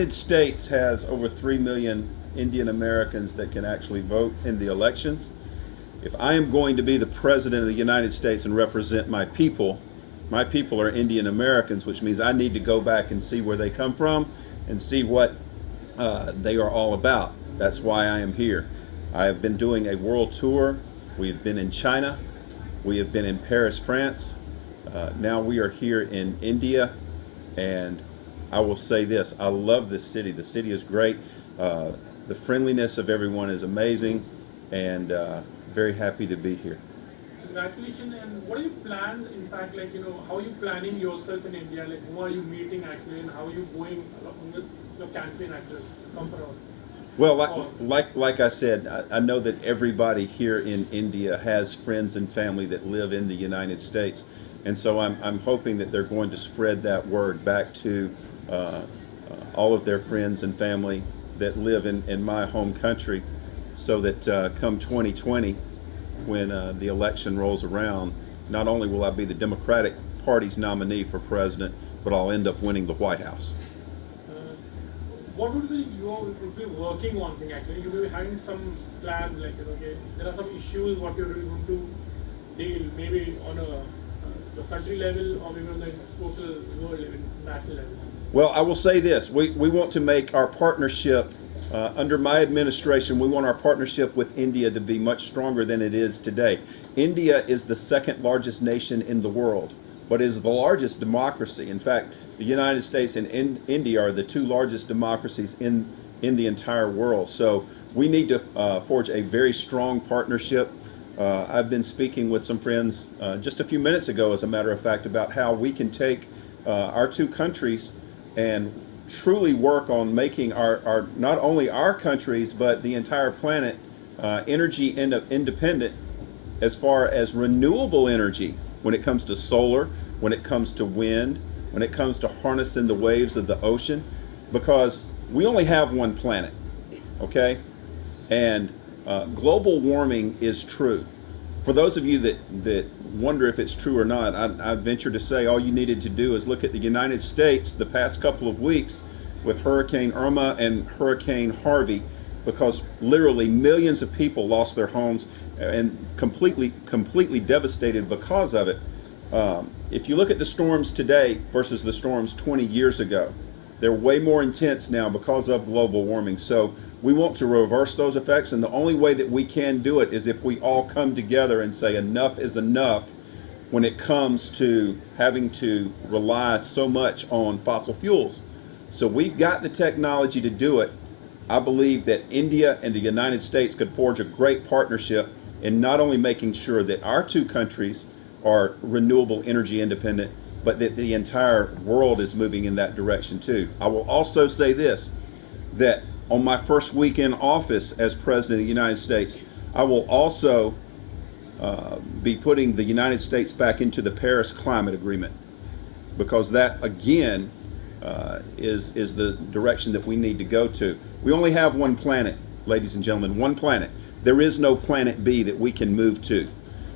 United States has over 3 million Indian Americans that can actually vote in the elections. If I am going to be the President of the United States and represent my people are Indian Americans, which means I need to go back and see where they come from and see what they are all about. That's why I am here. I have been doing a world tour. We have been in China. We have been in Paris, France. Now we are here in India, and I will say this, I love this city. The city is great. The friendliness of everyone is amazing, and very happy to be here. Congratulations. And what do you plan, in fact, like, how are you planning yourself in India? Like, who are you meeting actually, and how are you going along with your campaign actually? Come around. Well, like I said, I know that everybody here in India has friends and family that live in the United States. And so I'm hoping that they're going to spread that word back to all of their friends and family that live in my home country, so that come 2020, when the election rolls around, not only will I be the Democratic Party's nominee for president, but I'll end up winning the White House. What would be working on thing actually? You will be having some plans, like, okay, there are some issues what you're going to deal, maybe on the country level or maybe on the total world level, national level. Well, I will say this, we want to make our partnership, under my administration, we want our partnership with India to be much stronger than it is today. India is the second largest nation in the world, but is the largest democracy. In fact, the United States and India are the two largest democracies in the entire world. So we need to forge a very strong partnership. I've been speaking with some friends just a few minutes ago, as a matter of fact, about how we can take our two countries and truly work on making our not only our countries but the entire planet energy independent, as far as renewable energy, when it comes to solar, when it comes to wind, when it comes to harnessing the waves of the ocean, because we only have one planet, okay? And global warming is true. For those of you that wonder if it's true or not, I venture to say all you needed to do is look at the United States the past couple of weeks with Hurricane Irma and Hurricane Harvey, because literally millions of people lost their homes and completely devastated because of it. If you look at the storms today versus the storms 20 years ago, they're way more intense now because of global warming. So we want to reverse those effects, and the only way that we can do it is if we all come together and say enough is enough when it comes to having to rely so much on fossil fuels. So we've got the technology to do it. I believe that India and the United States could forge a great partnership in not only making sure that our two countries are renewable energy independent, but that the entire world is moving in that direction too. I will also say this, that on my first week in office as President of the United States, I will also be putting the United States back into the Paris Climate Agreement, because that again is the direction that we need to go to. We only have one planet, ladies and gentlemen, one planet. There is no planet B that we can move to.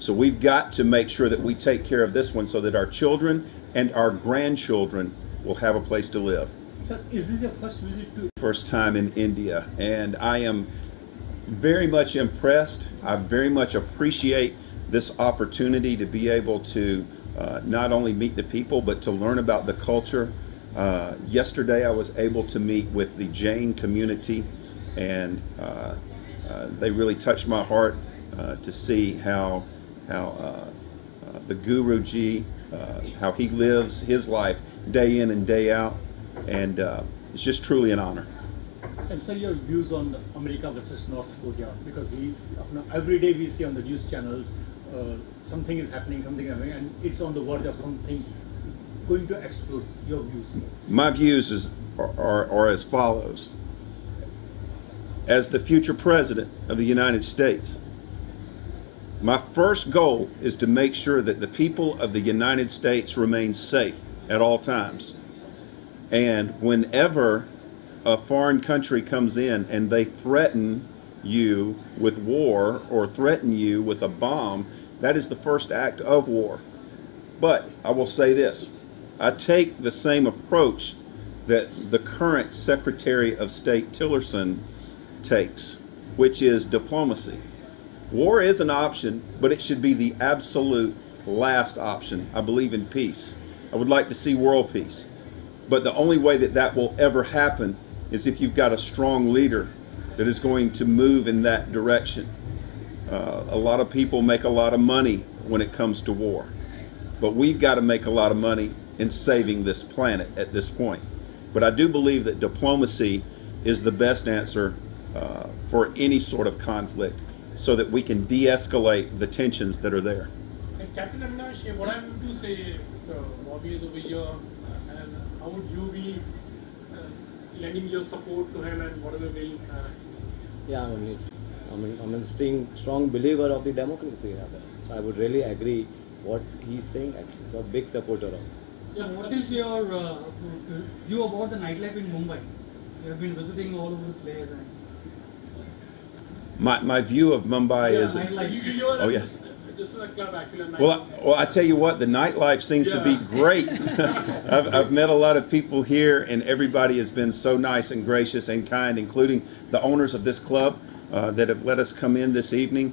So we've got to make sure that we take care of this one so that our children and our grandchildren will have a place to live. Sir, is this your first visit to? First time in India, and I am very much impressed. I very much appreciate this opportunity to be able to not only meet the people but to learn about the culture. Yesterday I was able to meet with the Jain community, and they really touched my heart to see how the Guruji, how he lives his life day in and day out, and it's just truly an honor. And sir, your views on America versus North Korea, because every day we see on the news channels something is happening, and it's on the verge of something going to explode. Your views? My views are as follows. As the future President of the United States, my first goal is to make sure that the people of the United States remain safe at all times. And whenever a foreign country comes in and they threaten you with war or threaten you with a bomb, that is the first act of war. But I will say this, I take the same approach that the current Secretary of State Tillerson takes, which is diplomacy. War is an option, but it should be the absolute last option. I believe in peace. I would like to see world peace. But the only way that that will ever happen is if you've got a strong leader that is going to move in that direction. A lot of people make a lot of money when it comes to war, but we've got to make a lot of money in saving this planet at this point. But I do believe that diplomacy is the best answer for any sort of conflict, so that we can de-escalate the tensions that are there. And Captain Avinash, what I'm going to say, Robby is over here, and how would you be lending your support to him and whatever way you can? Yeah, I'm a strong believer of the democracy. So I would really agree what he's saying. Actually, so a big supporter of. So what is your view about the nightlife in Mumbai? You have been visiting all over the place. And My view of Mumbai is. Oh yeah. This is a club actually. Well, I tell you what, the nightlife seems to be great. I've met a lot of people here, and everybody has been so nice and gracious and kind, including the owners of this club that have let us come in this evening.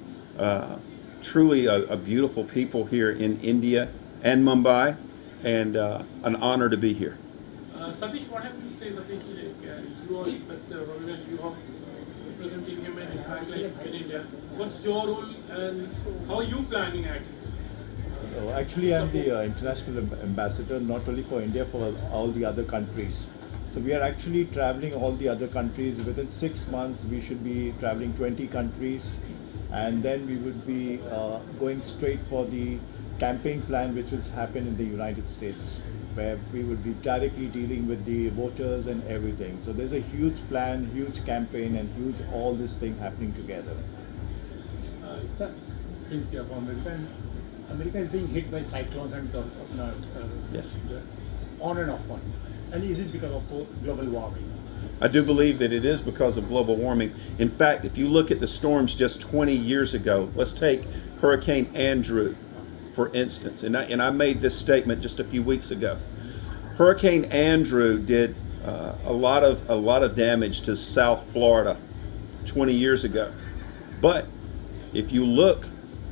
Truly a beautiful people here in India and Mumbai, and an honor to be here. Satish, what have you to say, Satish? You are with Robby, you are representing him in India. What's your role and how are you planning actually? Actually, I'm the international ambassador, not only for India, for all the other countries. So we are actually traveling all the other countries. Within 6 months, we should be traveling 20 countries. And then we would be going straight for the campaign plan, which will happen in the United States, where we would be directly dealing with the voters and everything. So there's a huge plan, huge campaign, and huge all this thing happening together. Sir, since you are from America, America is being hit by cyclones and Yes. On and off one. And is it because of global warming? I do believe that it is because of global warming. In fact, if you look at the storms just 20 years ago, let's take Hurricane Andrew, for instance, and I made this statement just a few weeks ago. Hurricane Andrew did a lot of damage to South Florida 20 years ago. But if you look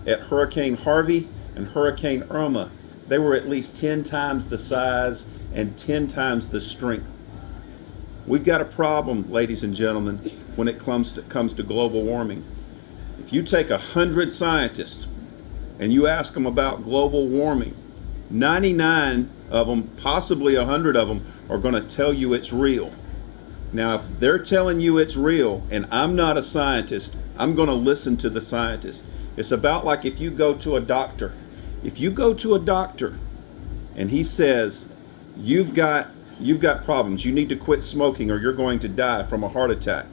at Hurricane Harvey and Hurricane Irma, they were at least 10 times the size and 10 times the strength. We've got a problem, ladies and gentlemen, when it comes to global warming. If you take 100 scientists and you ask them about global warming, 99 of them, possibly 100 of them, are going to tell you it's real. Now, if they're telling you it's real and I'm not a scientist, I'm going to listen to the scientists. It's about like if you go to a doctor. If you go to a doctor and he says, you've got problems, you need to quit smoking or you're going to die from a heart attack.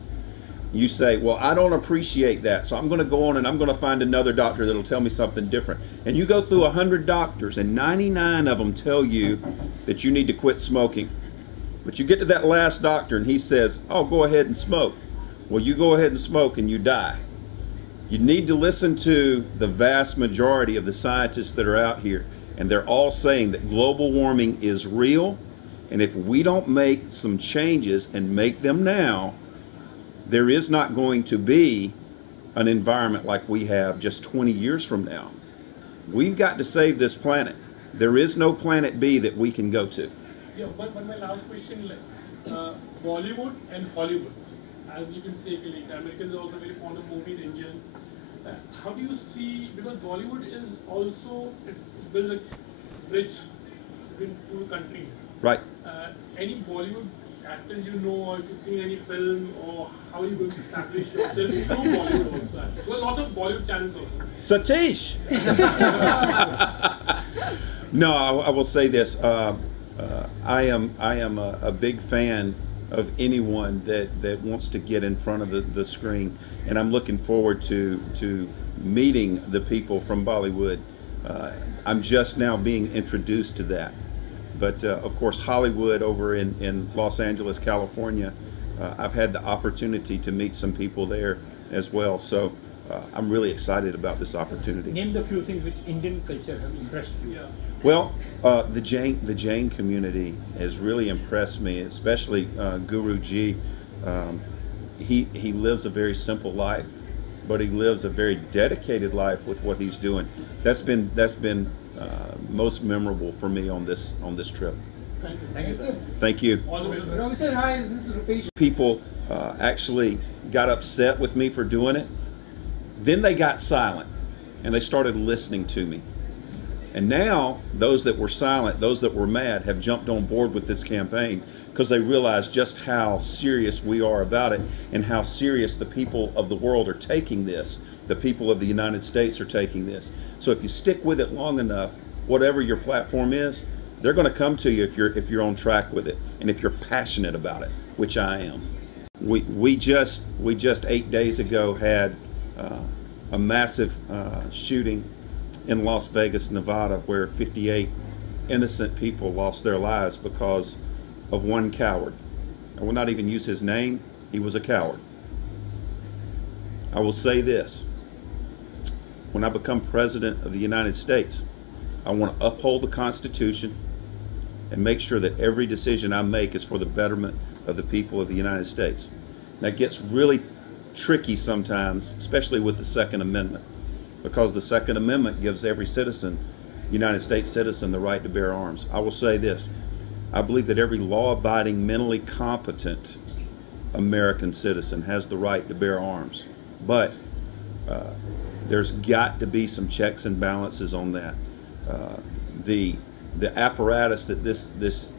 You say, well, I don't appreciate that, so I'm going to go on and I'm going to find another doctor that'll tell me something different. And you go through 100 doctors and 99 of them tell you that you need to quit smoking. But you get to that last doctor and he says, oh, go ahead and smoke. Well, you go ahead and smoke and you die. You need to listen to the vast majority of the scientists that are out here, and they're all saying that global warming is real, and if we don't make some changes and make them now, there is not going to be an environment like we have just 20 years from now. We've got to save this planet. There is no planet B that we can go to. Yeah, but my last question, Bollywood and Hollywood, as you can say, the Americans are also very fond of movies, Indian. How do you see, because Bollywood is also built a bridge between two countries. Right. Any Bollywood actors you know, or if you've seen any film, or how are you going to establish yourself through Bollywood also? There are lots of Bollywood channels also. Satish! No, I will say this. I am a big fan of anyone that wants to get in front of the screen, and I'm looking forward to meeting the people from Bollywood. I'm just now being introduced to that. But of course, Hollywood over in Los Angeles, California, I've had the opportunity to meet some people there as well. So I'm really excited about this opportunity. Name the few things which Indian culture have impressed you. Yeah. Well, the Jain community has really impressed me, especially Guruji. He lives a very simple life, but he lives a very dedicated life with what he's doing. That's been most memorable for me on this trip. Thank you, sir. Thank you. All the way. Robby sir, hi, this is Rupesh. People actually got upset with me for doing it. Then they got silent and they started listening to me. And now those that were silent, those that were mad, have jumped on board with this campaign because they realize just how serious we are about it and how serious the people of the world are taking this. The people of the United States are taking this. So if you stick with it long enough, whatever your platform is, they're going to come to you if you're on track with it and if you're passionate about it, which I am. We just 8 days ago had a massive shooting in Las Vegas, Nevada, where 58 innocent people lost their lives because of one coward. I will not even use his name. He was a coward. I will say this. When I become president of the United States, I want to uphold the Constitution and make sure that every decision I make is for the betterment of the people of the United States. That gets really tricky sometimes, especially with the Second Amendment, because the Second Amendment gives every citizen, United States citizen, the right to bear arms. I will say this. I believe that every law-abiding, mentally competent American citizen has the right to bear arms. But there's got to be some checks and balances on that. The apparatus that this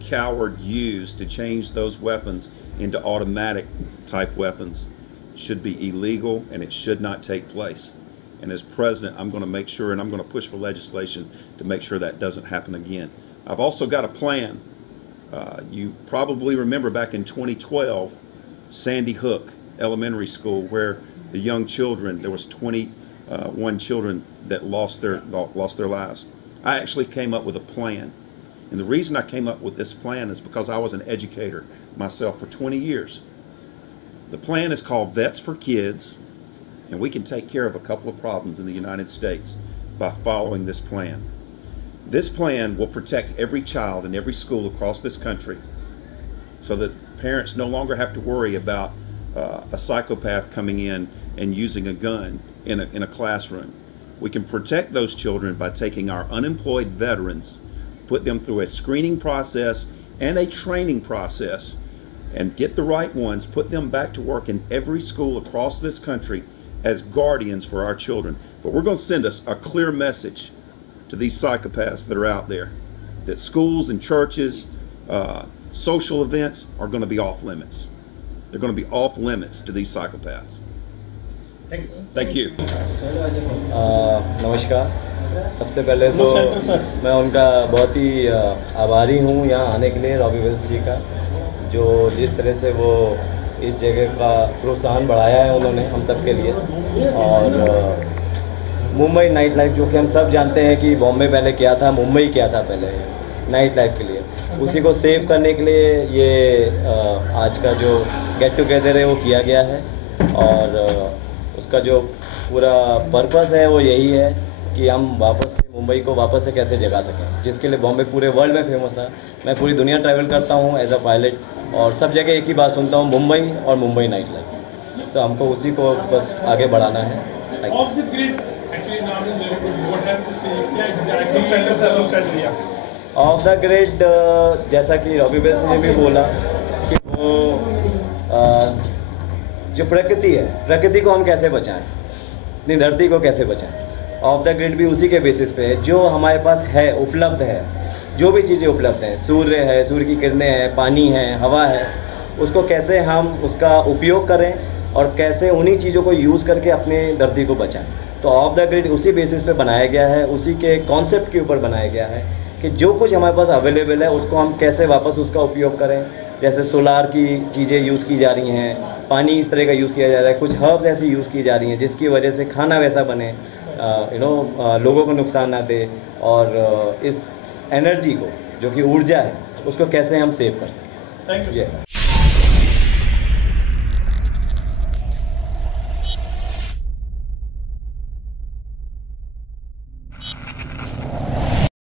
coward used to change those weapons into automatic type weapons should be illegal, and it should not take place. And as president, I'm going to make sure, and I'm going to push for legislation to make sure that doesn't happen again. I've also got a plan. You probably remember back in 2012, Sandy Hook Elementary School, where the young children, there was 21 children that lost their lives. I actually came up with a plan. And the reason I came up with this plan is because I was an educator myself for 20 years. The plan is called Vets for Kids, and we can take care of a couple of problems in the United States by following this plan. This plan will protect every child in every school across this country so that parents no longer have to worry about a psychopath coming in and using a gun in a classroom. We can protect those children by taking our unemployed veterans, put them through a screening process and a training process, and get the right ones, put them back to work in every school across this country as guardians for our children. But we're going to send us a clear message to these psychopaths that are out there, that schools and churches, social events are going to be off limits. They're going to be off limits to these psychopaths. Thank you. नमस्कार। सबसे पहले तो मैं उनका बहुत ही आभारी हूँ यहाँ आने के लिए, रॉबी विल्स जी का, जो जिस तरह से वो इस जगह का प्रोत्साहन बढ़ाया है उन्होंने हम सब के लिए। और मुंबई नाइट लाइफ, जो कि हम सब जानते हैं कि बॉम्बे पहले क्या था, मुंबई क्या था पहले नाइट लाइफ के लिए, उसी को सेव करने के लिए ये आज का जो गेट टुगेदर है वो किया गया है। और उसका जो पूरा पर्पस है वो यही है कि हम वापस से मुंबई को वापस से कैसे जगा सकें, जिसके लिए बॉम्बे पूरे वर्ल्ड में फेमस है। मैं पूरी दुनिया ट्रैवल करता हूँ एज अ पायलट, और सब जगह एक ही बात सुनता हूँ, मुंबई और मुंबई नाइट लाइफ। तो हमको उसी को बस आगे बढ़ाना है। ऑफ द ग्रिड, जैसा कि रॉबी विल्स ने भी बोला कि वो जो प्रकृति है, प्रकृति को हम कैसे बचाएं, अपनी धरती को कैसे बचाएं। ऑफ द ग्रिड भी उसी के बेसिस पे है, जो हमारे पास है, उपलब्ध है, जो भी चीज़ें उपलब्ध हैं, सूर्य है, सूर्य की किरणें हैं, पानी है, हवा है, उसको कैसे हम उसका उपयोग करें और कैसे उन्हीं चीज़ों को यूज़ करके अपनी धरती को बचाएं। तो ऑफ द ग्रिड उसी बेसिस पे बनाया गया है, उसी के कॉन्सेप्ट के ऊपर बनाया गया है कि जो कुछ हमारे पास अवेलेबल है उसको हम कैसे वापस उसका उपयोग करें। जैसे सोलार की चीज़ें यूज़ की जा रही हैं, पानी इस तरह का यूज़ किया जा रहा है, कुछ हर्ब्स ऐसी यूज़ की जा रही हैं जिसकी वजह से खाना वैसा बने, लोगों को नुकसान ना दे, और इस एनर्जी को जो कि ऊर्जा है उसको कैसे हम सेव कर सकें। Thank you.